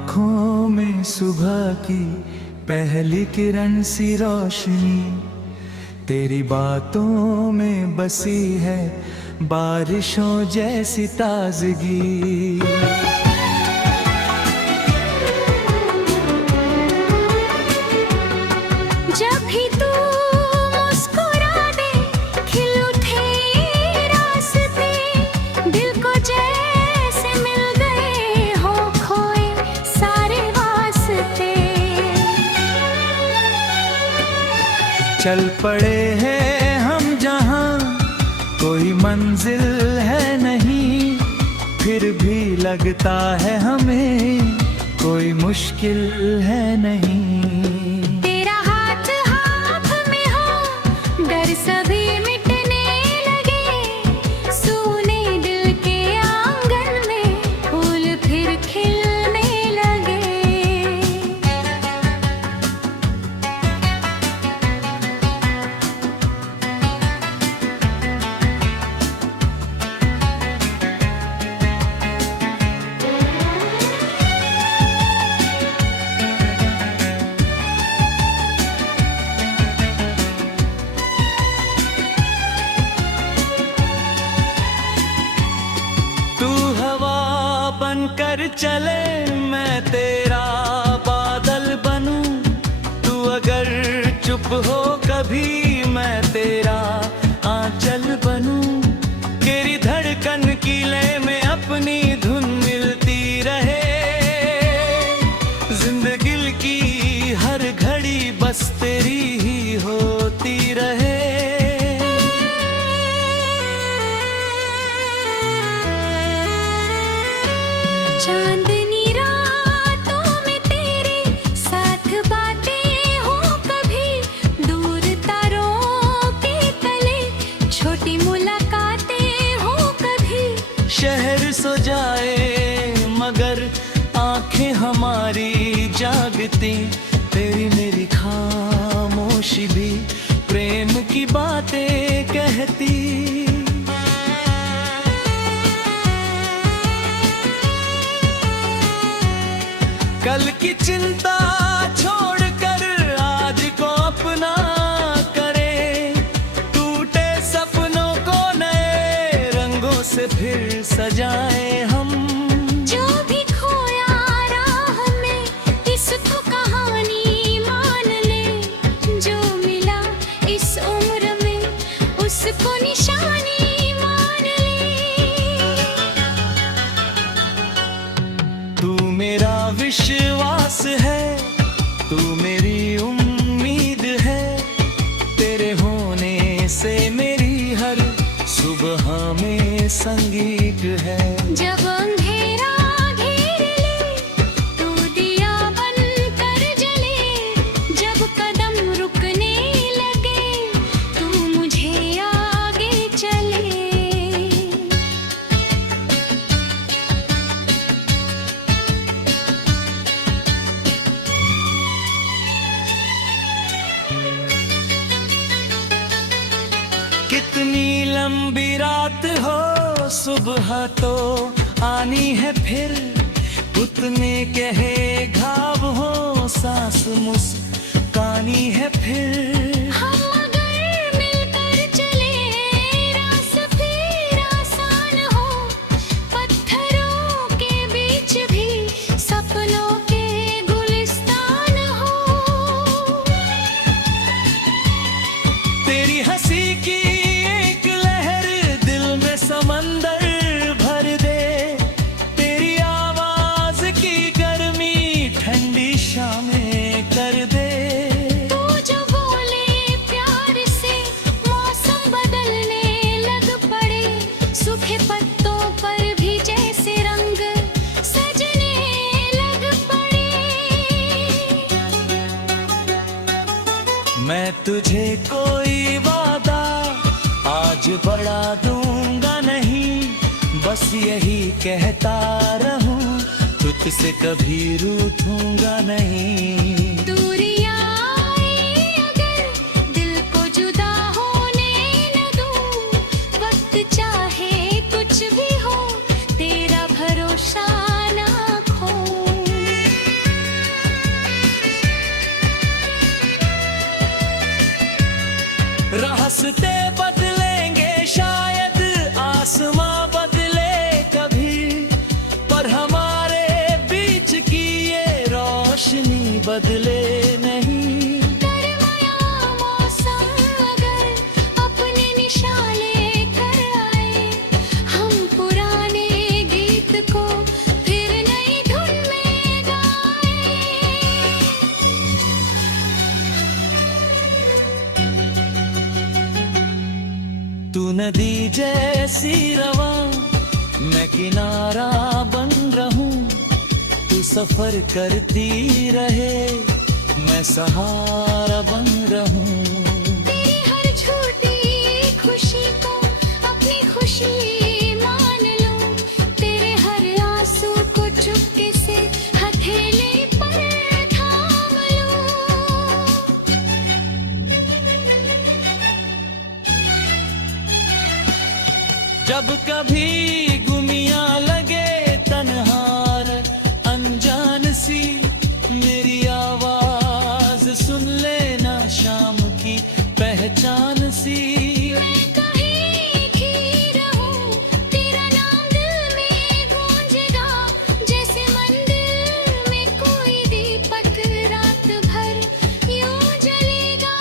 आँखों में सुबह की पहली किरण सी रोशनी, तेरी बातों में बसी है बारिशों जैसी ताजगी। जब भी तू मुस्कुरा दे खिल उठे रास्ते, दिल को जैसे मिल गए हो खोए सारे वास्ते। चल पड़े हैं हम जहाँ कोई मंजिल है नहीं, फिर भी लगता है हमें कोई मुश्किल है नहीं। तेरा हाथ हाथ में हो डर सभी मिटने लगे, सूने दिल के आंगन में फूल फिर खिलने लगे। बनकर चले मैं तेरा बादल बनूं, तू अगर चुप हो कभी मैं तेरा आंचल बनूं। तेरी धड़कन की लय में अपनी धुन मिलती रहे, जिंदगी की हर घड़ी बस तेरी ही होती रहे। चांदनी रातों में तेरे साथ बातें हो कभी, दूर तारों के तले छोटी मुलाकातें हो कभी। शहर सो जाए मगर आंखें हमारी जागती, तेरी मेरी खामोशी भी प्रेम की बातें कहती। कल की चिंता छोड़कर आज को अपना करें, टूटे सपनों को नए रंगों से फिर सजाएं हम। जो भी खोया राह में इसको कहानी मान ले, जो मिला इस उम्र में उसको निशानी मान ले। तू मेरा विश्वास है, तू मेरी उम्मीद है, तेरे होने से मेरी हर सुबह में संगीत है। जब अंधेरा घेर ले तू दिया बन कर जले, जब कदम रुकने लगे तू मुझे आगे चले। कितनी लंबी रात हो सुबह तो आनी है फिर, उतने कहे घाव हो सांस मुस्कानी है फिर। हम अगर मिलकर चले रास फिर आसान हो, पत्थरों के बीच भी सपनों के गुलिस्तान हो। तेरी हंसी की एक लहर दिल में समंदर भर दे, तेरी आवाज की गर्मी ठंडी शामें कर दे। तू जो बोले प्यार से मौसम बदलने लग पड़े, सूखे पत्तों पर भी जैसे रंग सजने लग पड़े। मैं तुझे कोई वादा आज बढ़ा दूंगा नहीं, बस यही कहता रहूं तुझसे कभी रूठूंगा नहीं। दूरियां आए अगर दिल को जुदा होने न दूं, वक्त चाहे कुछ भी हो तेरा भरोसा ना खो। रास्ते बदलेंगे शायद, आसमां बदले कभी, पर हमारे बीच की ये रोशनी बदले नहीं। गरमाया मौसम अगर अपने निशान लेकर आए, हम पुराने गीत को फिर नई धुन में गाएं। तू नदी जैसी रवा, मैं किनारा बन रहूं, तू सफर करती रहे, मैं सहारा बन रहूं। तेरी हर छोटी खुशी को अपनी खुशी मान लूं, तेरे हर आंसू को चुपके से हथेली पर थाम लूं। जब कभी गुमियां लगे तन्हार अनजान सी, मेरी आवाज सुन लेना शाम की पहचान सी। मैं कहीं की रहूं, तेरा नाम दिल में गूंजेगा, जैसे मंदिर में कोई दीपक रात भर यूं जलेगा।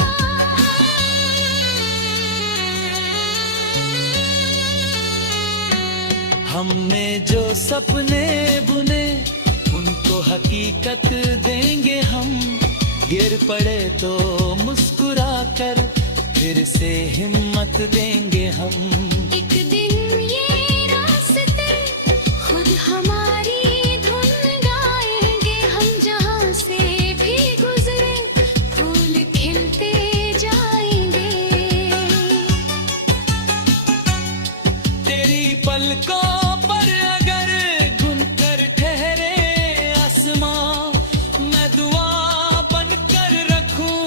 हमने जो सपने बुने उनको हकीकत देंगे हम, गिर पड़े तो मुस्कुरा कर फिर से हिम्मत देंगे हम। एक दिन ये रास्ते खुद हमारी धुन गाएंगे, हम जहां से भी गुजरे फूल खिलते जाएंगे। तेरी पलकों पर अगर गुनकर ठहरे आसमां, मैं दुआ बनकर रखूं।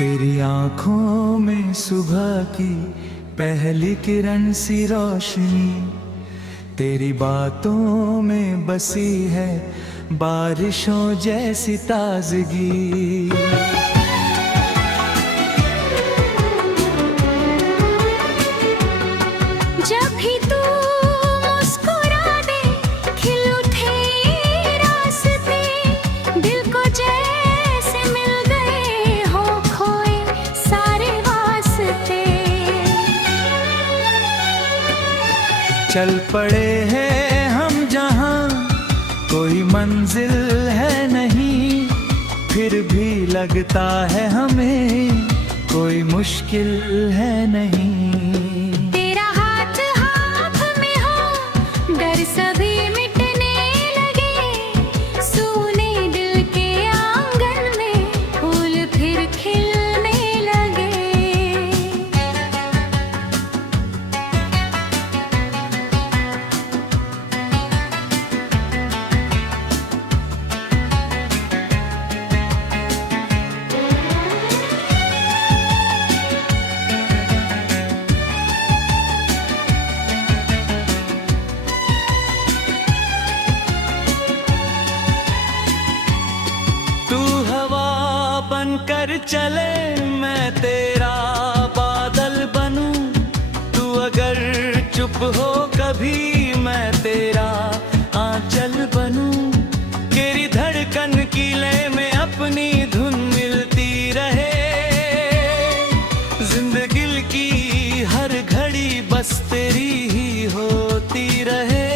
तेरी आंखों में सुबह की पहली किरण सी रोशनी, तेरी बातों में बसी है बारिशों जैसी ताजगी। जब भी तू मुस्कुरा दे खिल उठे रास्ते, दिल को जैसे मिल गए हो खोए सारे वास्ते। चल पड़े हैं हम जहां कोई मंजिल है नहीं, फिर भी लगता है हमें कोई मुश्किल है नहीं। तेरा हाथ हाथ में हो, डर सभी मिटने लगे, सूने दिल के आंगन में फूल फिर खिलने लगे। बनकर चले मैं तेरा बादल बनूं, तू अगर चुप हो कभी मैं तेरा आंचल बनूं। तेरी धड़कन की लय में अपनी धुन मिलती रहे, जिंदगी की हर घड़ी बस तेरी ही होती रहे।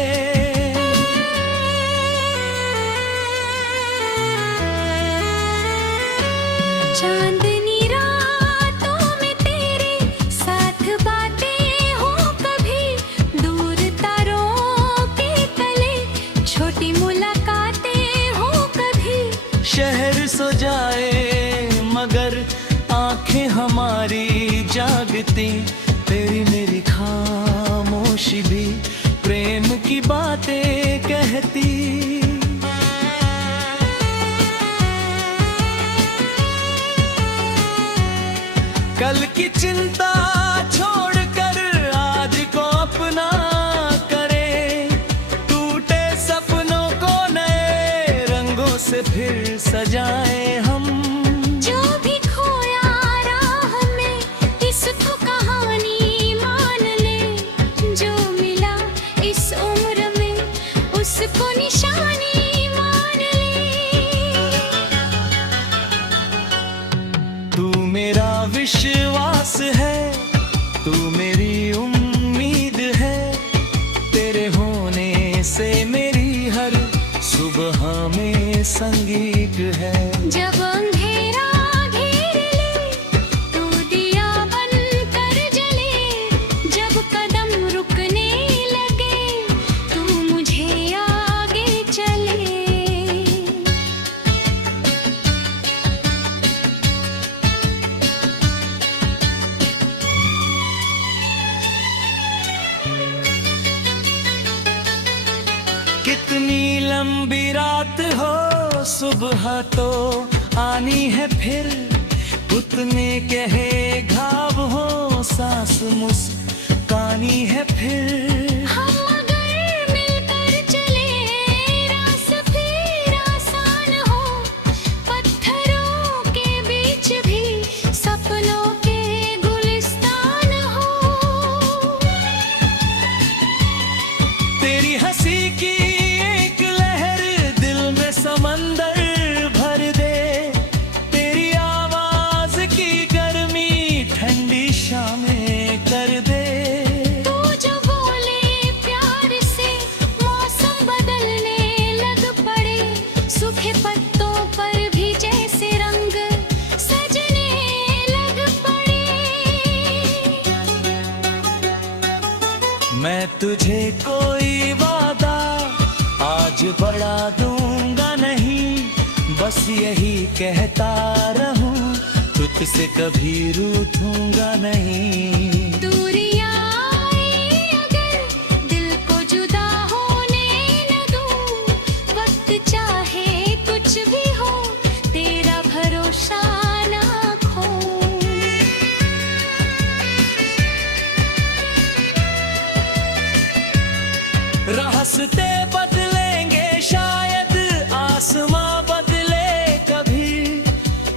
चांदनी रातों में तेरे साथ बातें हो कभी, दूर तारों सुनती, तेरी मेरी खामोशी भी प्रेम की बातें कहती। कल की चिंता छोड़कर आज को अपना करे, टूटे सपनों को नए रंगों से फिर सजाए हम। जो भी खोया राह में इसको कहानी मान ले, जो मिला इस उम्र में उसको निशानी मान ले। तू मेरा विश्वास है, तू मेरी उम्मीद है, तेरे होने से मेरी हर सुबह में संगीत है। जब अंधेरा घेर ले तू दिया बन कर जले, जब कदम रुकने लगे तू मुझे आगे चले। कितनी लंबी रात हो, सुबह तो आनी है फिर, उतने कहे घाव हो, सांस मुस्कानी है फिर। हम अगर मिलकर चले रास फिर आसान हो, पत्थरों के बीच भी सपनों के गुलिस्तान हो। तेरी हंसी की एक लहर दिल में समंदर भर दे, तेरी आवाज की गर्मी ठंडी शामें कर दे। तू जो बोले प्यार से मौसम बदलने लग पड़े, सूखे पत्तों पर भी जैसे रंग सजने लग पड़े। मैं तुझे कोई वादा आज बढ़ा दूंगा नहीं, बस यही कहता रहूं, तुझसे कभी रूठूंगा नहीं। दूरियां आए अगर दिल को जुदा होने न दूं, वक्त चाहे कुछ भी हो तेरा भरोसा ना खोऊं। रास्ते बदलेंगे शायद, आसमां बदले कभी,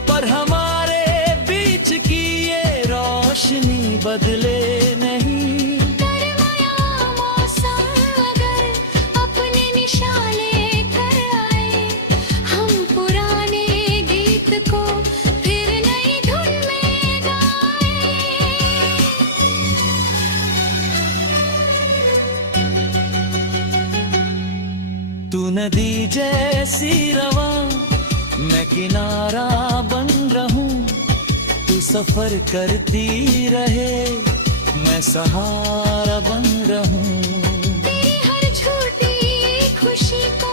पर हमारे बीच की ये रोशनी बदले नहीं। गरमाया मौसम अगर अपने निशाले कर आए, हम पुराने गीत को फिर नई धुन में गाए। तू नदी जैसी रवा, मैं किनारा बन रहूं, तू सफर करती रहे, मैं सहारा बन रहूं। तेरी हर छोटी खुशी को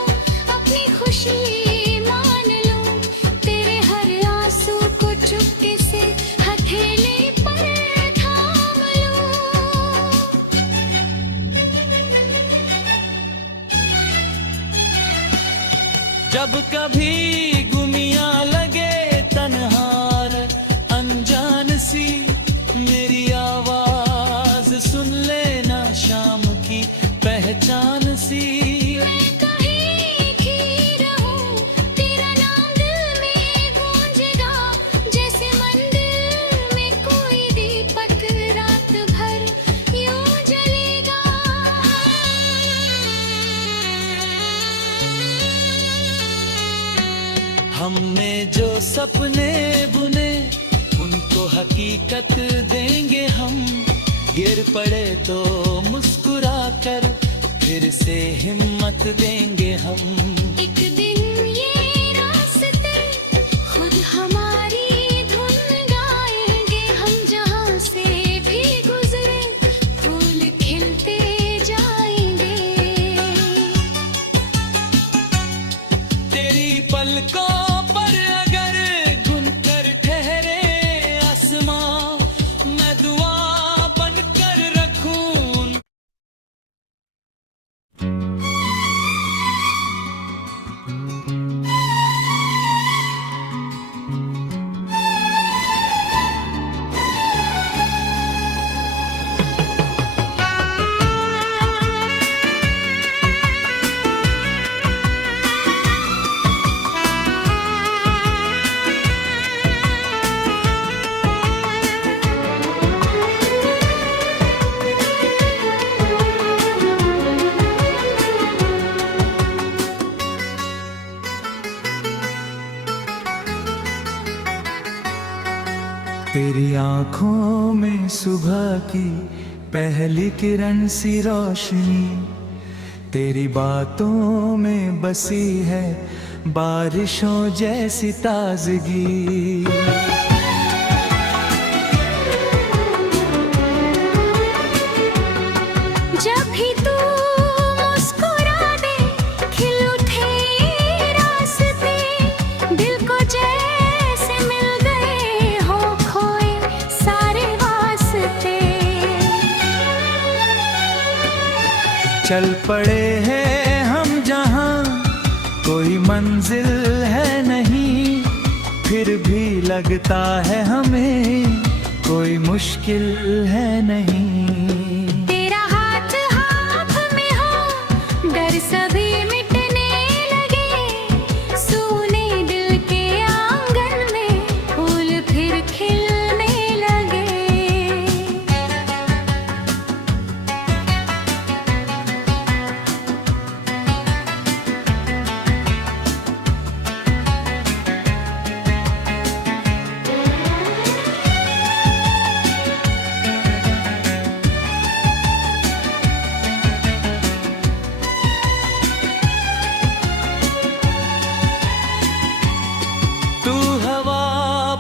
अपनी खुशी मान लूं, तेरे हर आंसू को चुपके से हथेली पर थाम लूं। जब कभी गुमिया लगे तन्हार अनजान सी, मेरी आवाज सुन लेना शाम की पहचान सी। मैं कहीं की रहूं, तेरा नाम दिल में गूंजेगा, जैसे मंदिर में कोई दीपक रात भर यूं जलेगा। हमने जो सपने बुने उनको हकीकत देंगे हम, गिर पड़े तो मुस्कुरा कर फिर से हिम्मत देंगे हम। एक दिन ये रास्ते खुद हमारी धुन गाएंगे, हम जहां से भी गुजरे फूल खिलते जाएंगे। तेरी पलकों पर अगर गुनकर ठहरे आसमां, मैं दुआ आँखों में सुबह की पहली किरण सी रोशनी, तेरी बातों में बसी है बारिशों जैसी ताजगी। जब भी तू मुस्कुरा दे खिल उठे रास्ते, दिल को जैसे मिल गए हो खोए सारे वास्ते। चल पड़े हैं हम जहाँ कोई मंजिल है नहीं, फिर भी लगता है हमें कोई मुश्किल है नहीं। तेरा हाथ हाथ में हो डर सभी मिटने लगे, सूने दिल के आंगन में फूल फिर खिलने लगे।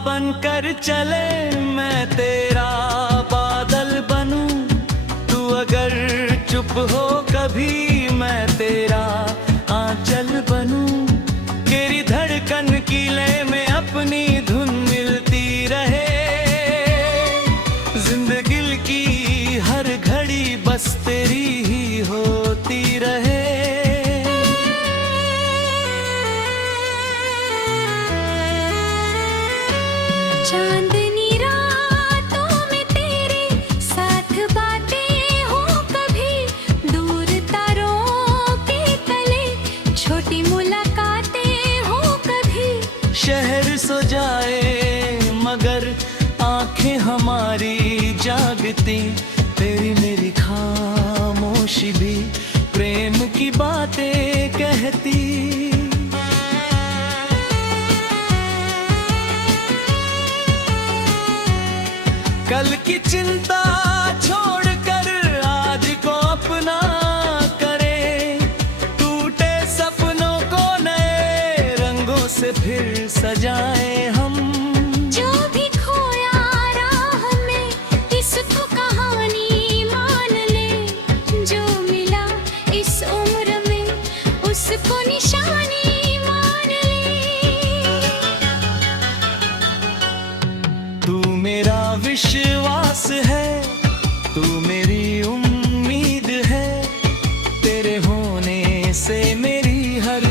बनकर चले मैं तेरा बादल बनूं, तू अगर चुप हो कभी मैं तेरा आंचल बनूं। तेरी धड़कन की लय में अपनी धुन मिलती रहे, जिंदगी की हर घड़ी बस तेरी ही होती रहे। चांदनी रातों में तेरे साथ बातें हो कभी, दूर तारों के तले छोटी मुलाकातें हो कभी। शहर सो जाए मगर आंखें हमारी जागती, तेरी मेरी खामोशी भी प्रेम की बातें कहती। कल की चिंता छोड़कर आज को अपना करें, टूटे सपनों को नए रंगों से फिर सजाएं हम। जो भी खोया राह में इसको कहानी मान ले, जो मिला इस उम्र में उसको निशानी मान ले। तू मेरा विश्वास है, तू मेरी उम्मीद है, तेरे होने से मेरी हर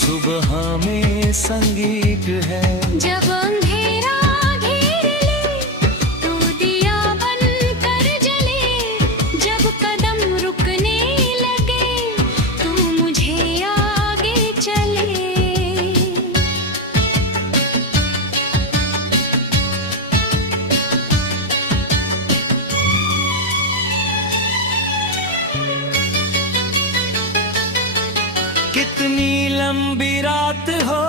सुबह में संगीत है। जब अंधेरा घेर ले तू दिया बन कर जले, जब कदम रुकने लगे तू मुझे आगे चले। कितनी लंबी रात हो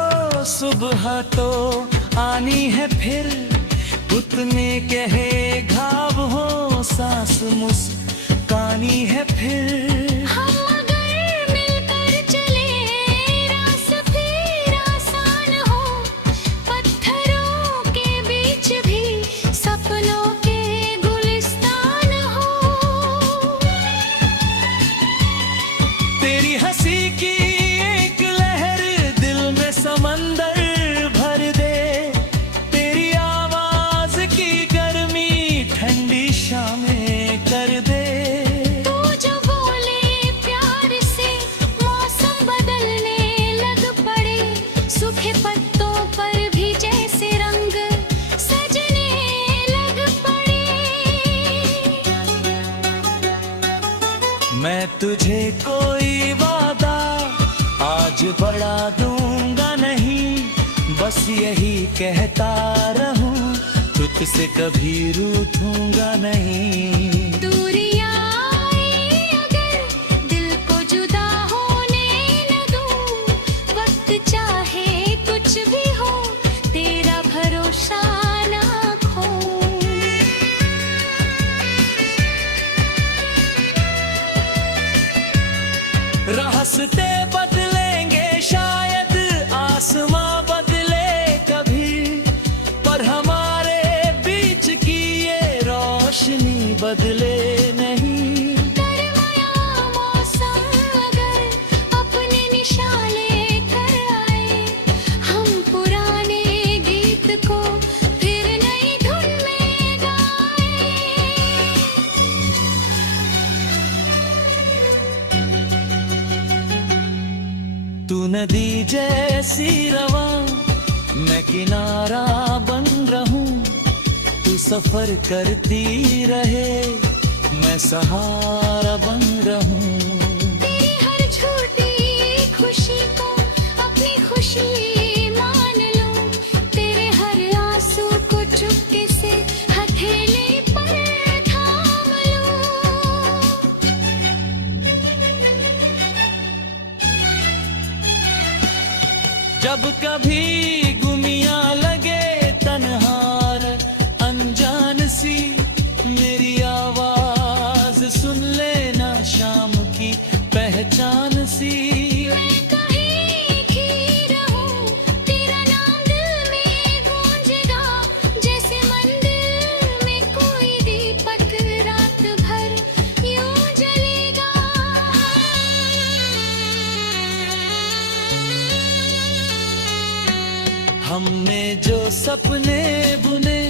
सुबह तो आनी है फिर, उतने कहे घाव हो सांस मुस्कानी है फिर। हम अगर मिलकर चले रास फिर आसान हो, पत्थरों के बीच भी सपनों के गुलिस्तान हो। तेरी हंसी की एक लहर दिल में समंदर भर दे, तेरी आवाज की गर्मी ठंडी शामें कर दे। तू जो बोले प्यार से मौसम बदलने लग पड़े, सूखे पत्तों पर भी जैसे रंग सजने लग पड़े। मैं तुझे कोई वादा आज बढ़ा दूंगा नहीं, बस यही कहता रहूं तुझसे कभी रूठूंगा नहीं। दूरियां आए अगर दिल को जुदा होने न दूं, वक्त चाहे कुछ भी हो तेरा भरोसा ना खोऊं। रास्ते बदलेंगे शायद, आसमां बदले कभी, पर हमारे बीच की ये रोशनी बदले नहीं। गरमाया मौसम अगर अपने निशान लेकर आए, हम पुराने गीत को फिर नई धुन में गाए। तू नदी जैसी रवा, मैं किनारा बन रहूं, तू सफर करती रहे, मैं सहारा बन रहूं। तेरी हर छोटी खुशी को अपनी खुशी मान लूं, तेरे हर आंसू को चुपके से हथेली पर थाम लूं। जब कभी गुमिया लगे तन्हार अनजान सी, मेरी आवाज सुन लेना शाम की पहचान सी। मैं कहीं की रहूं, तेरा नाम दिल में गूंजेगा, जैसे मंदिर में कोई दीपक रात भर यूं जलेगा। हमने जो सपने बुने